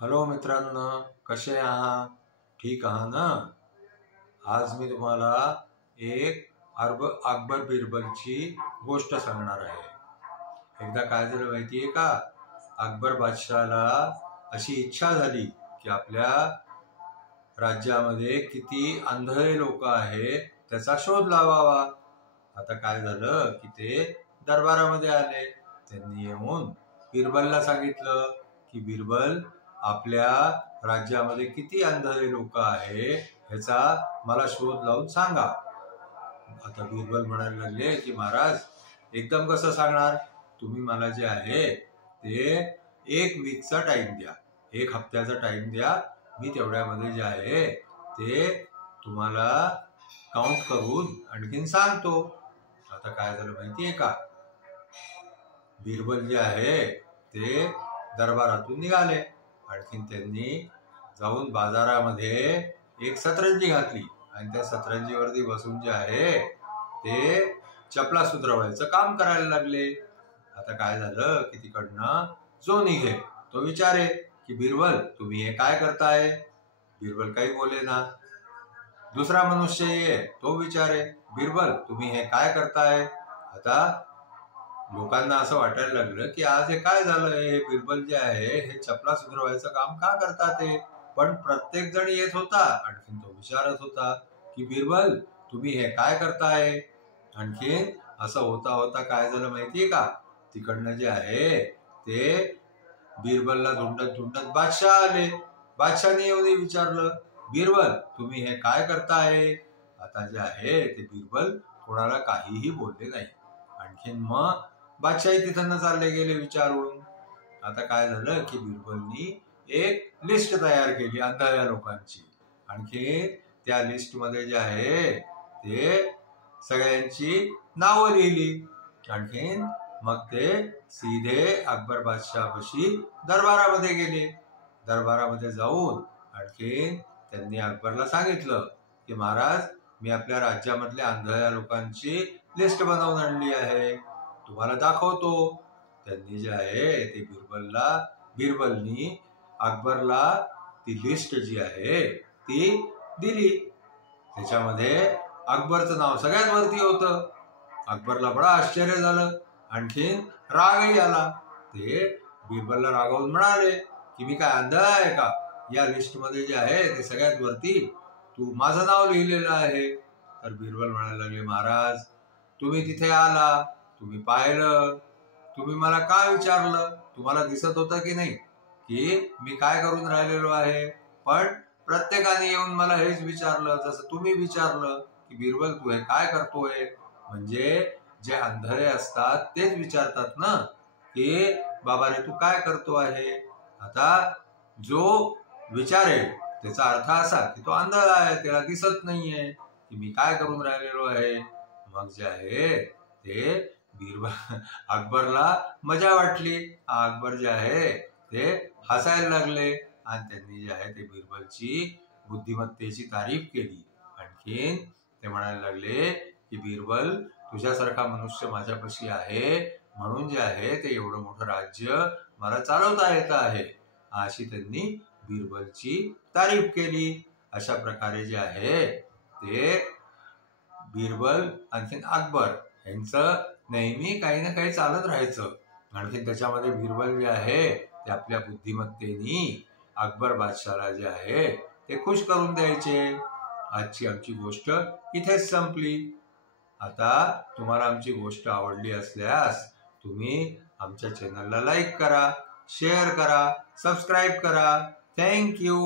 Hello मित्रांनो, कसे आहात? ठीक आहात ना? आज मी तुम्हाला एक अकबर बिरबलची गोष्ट सांगणार आहे। एकदा काय झालं माहितीये का? अकबर बादशाहला अशी इच्छा झाली की आपल्या राज्यामध्ये किती आंधळे लोक आहेत त्याचा शोध लावावा। आता काय झालं की ते दरबारामध्ये आले। त्यांनी येऊन बिरबलला सांगितलं की बिरबल, आपल्या राज्यामध्ये किती आंधळे लोक आहे ह्याचा मला शोध लावून सांगा। आता बिरबल म्हणायला लागले की महाराज, एकदम कसं सांगणार, तुम्ही मला जे आहे ते 1 वीकचा टाइम द्या, 1 हफ्त्याचा टाइम द्या, मी तेवढ्यामध्ये जे आहे ते तुम्हाला काउंट करून आणखीन सांगतो। आता काय झालं माहितीये का? बिरबल जे आहे ते दरबारातून निघाले। आणखीन त्यांनी जाऊन बाजारामध्ये एक सतरंजी घातली आणि त्या सतरंजीवरती बसून जे आहे ते चपला सुधरवायचं काम करायला लागले। आता काय झालं की तिकडनं जो निघे तो विचारे की बिरबल, तुम्ही हे काय करताय? बिरबल काही बोले ना। दुसरा मनुष्य ये, तो विचारे, बिरबल तुम्ही हे काय करताय? आता लोकांना असं वाटायला लागलं की आज हे काय झालं, हे बिरबल जे आहे हे चपला सुधरवायचं काम का करतात ते? पण प्रत्येक जण येत होता, आणखीन तो विचारत होता की बिरबल तुम्ही हे काय करताय? आणखीन असं होता होता काय झालं माहितीये का? तिकडनं जे आहे ते बिरबलला धुंडत धुंडत बादशाह आले। बादशाहने येऊन विचारलं, बिरबल तुम्ही हे काय करताय? आता जे आहे ते बिरबल कोणाला काहीही बोलले नाही। आणखीन मग बादशाही तिथं चालले गेले विचारून। आता काय झालं की बिरबलनी एक लिस्ट तयार केली आंधळ्या लोकांची। आणखी त्या लिस्ट मध्ये जे आहे ते सगळ्यांची नावं लिहिली। आणखीन मग ते सीधे अकबर बादशाहपाशी दरबारामध्ये गेले। दरबारामध्ये जाऊन आणखीन त्यांनी अकबरला सांगितलं की महाराज, मी आपल्या राज्यामधल्या आंधळ्या लोकांची लिस्ट बनवून आणली आहे, तुम्हाला दाखवतो। त्यांनी जे आहे ते बिरबलनी अकबरला ती लिस्ट जी आहे ती दिली। त्याच्यामध्ये अकबरचं नाव सगळ्यात वरती होतं। अकबरला बडा आश्चर्य झालं, आणखीन रागही आला। ते बिरबलला रागावून म्हणाले की मी काय आंधळा आहे का? या लिस्ट मध्ये जे आहे ते सगळ्यात वरती तू माझं नाव लिहिलेलं आहे। तर बिरबल म्हणायला लागले, महाराज तुम्ही तिथे आला, तुम्ही पाहिलं, तुम्ही मला काय विचारलं? तुम्हाला दिसत होतं की नाही की मी काय करून राहिलेलो आहे? पण प्रत्येकाने येऊन मला हेच विचारलं, जसं तुम्ही विचारलं की बिरबल तू हे काय करतोय? म्हणजे जे आंधळे असतात तेच विचारतात ना की बाबा रे तू काय करतो आहे? आता जो विचारेल त्याचा अर्थ असा की तो आंधळा आहे, त्याला दिसत नाहीये की मी काय करून राहिलेलो आहे। मग जे आहे ते अकबरला मजा वाटली। अकबर जे आहे ते हसायला लागले आणि त्यांनी जे आहे ते बिरबलची बुद्धिमत्तेची तारीफ केली। आणखीन ते म्हणायला लागले की बिरबल, तुझ्यासारखा मनुष्य माझ्यापाशी आहे म्हणून जे आहे ते एवढं मोठं राज्य मला चालवता येत आहे, अशी त्यांनी बिरबलची तारीफ केली। अशा प्रकारे जे आहे ते बिरबल आणखीन अकबर यांचं नेहमी काही ना काही चालत राहायचं। आणखीन त्याच्यामध्ये बिरबल जे आहे ते आपल्या बुद्धिमत्तेनी अकबर बादशाहला जे आहे ते खुश करून द्यायचे। आजची आमची गोष्ट इथेच संपली। आता तुम्हाला आमची गोष्ट आवडली असल्यास तुम्ही आमच्या चॅनलला लाईक करा, शेअर करा, सबस्क्राईब करा। Thank you.